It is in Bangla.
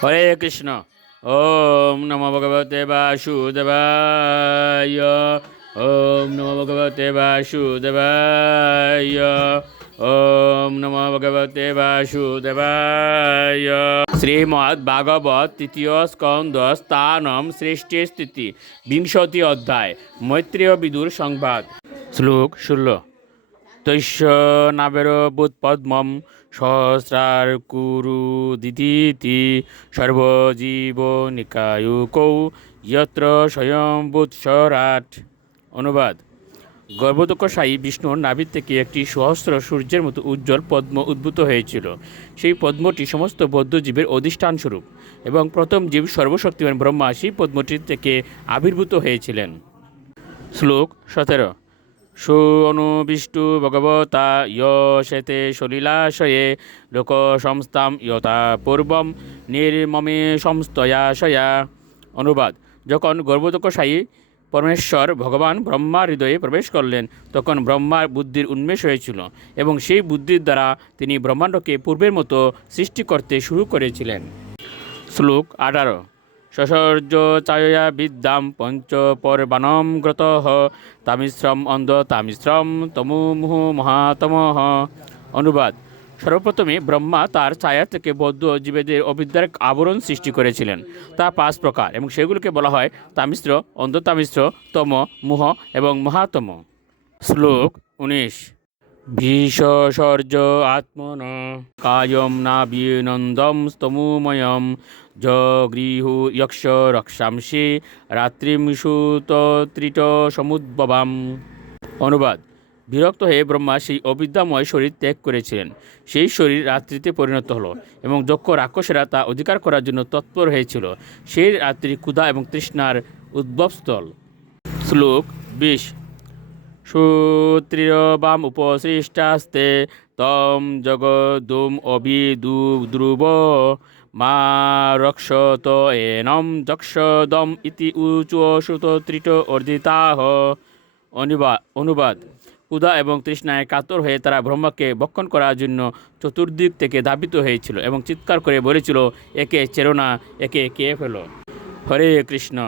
হরে কৃষ্ণ। ওম নমো ভগবতে বাসুদেবায়। ওম নমো ভগবতে বাসুদেবায়। ওম নমো ভগবতে বাসুদেবায়। শ্রীমদ্ ভাগবত তৃতীয় স্কন্দ স্থানম সৃষ্টি স্থিতি বিংশতি অধ্যায় মৈত্রেয় বিদুর সংবাদ। শ্লোক 16। তৈশ্য নাবেরবুৎপদ্মম সহস্রার কুরু দিদিতি সর্বজীবনিকায়ুকৌ যত্র স্বয়ম্ভূৎসরাট। অনুবাদ: গর্ভোদকশায়ী বিষ্ণুর নাভির থেকে একটি সহস্র সূর্যের মতো উজ্জ্বল পদ্ম উদ্ভূত হয়েছিল। সেই পদ্মটি সমস্ত বদ্ধজীবের অধিষ্ঠান স্বরূপ এবং প্রথম জীব সর্বশক্তিমান ব্রহ্মা সেই পদ্মটির থেকে আবির্ভূত হয়েছিলেন। শ্লোক 17। সুঅনুবিষ্টু ভগবতা শেতে সলিলাশয়ে লোক সংস্থাম যথা পূর্বম নির্মমে সংস্তয়াশয়া। অনুবাদ: যখন গর্ভোদকশায়ী পরমেশ্বর ভগবান ব্রহ্মার হৃদয়ে প্রবেশ করলেন, তখন ব্রহ্মার বুদ্ধির উন্মেষ হয়েছিল এবং সেই বুদ্ধির দ্বারা তিনি ব্রহ্মাণ্ডকে পূর্বের মতো সৃষ্টি করতে শুরু করেছিলেন। শ্লোক 18। সসর্য চায়য়া বিদ্যাম পঞ্চ পর্বাণম গ্রতঃ তামিশ্রম অন্ধ তামিশ্রম তমুমুহু মহাতমঃ। অনুবাদ: সর্বপ্রথমে ব্রহ্মা তার ছায়া থেকে বৌদ্ধ জীবেদের অবিদ্যার আবরণ সৃষ্টি করেছিলেন। তা 5 প্রকার এবং সেগুলোকে বলা হয় তামিশ্র, অন্ধতামিশ্র, তম, মুহ এবং মহাতম। শ্লোক 19। ভীষসর্য আত্মন কায়ম নাবিনন্দম স্তমুময়ম জগৃহু যক্ষ রক্ষাংসে রাত্রিমিষুত ত্রিট সমুদ্ভবাম। অনুবাদ: বিরক্ত হয়ে ব্রহ্মা সেই অবিদ্যাময় শরীর ত্যাগ করেছিলেন। সেই শরীর রাত্রিতে পরিণত হলো এবং যক্ষ রাক্ষসেরা তা অধিকার করার জন্য তৎপর হয়েছিল। সেই রাত্রি ক্ষুধা এবং তৃষ্ণার উদ্ভবস্থল। শ্লোক 20। সূত্রিরবাম উপসৃষ্টাস্তে তম জগদুম অবিদুদ্রুব মা রক্ষত এনম যক্ষদম ইতি উচ্চশ্রুত ত্রিট অর্জিতাহ। অনুবাদ: ক্ষুধা এবং তৃষ্ণায় কাতর হয়ে তারা ব্রহ্মাকে ভক্ষণ করার জন্য চতুর্দিক থেকে ধাবিত হয়েছিল এবং চিৎকার করে বলেছিল, একে চেরো না, একে খেয়ে ফেলো। হরে কৃষ্ণ।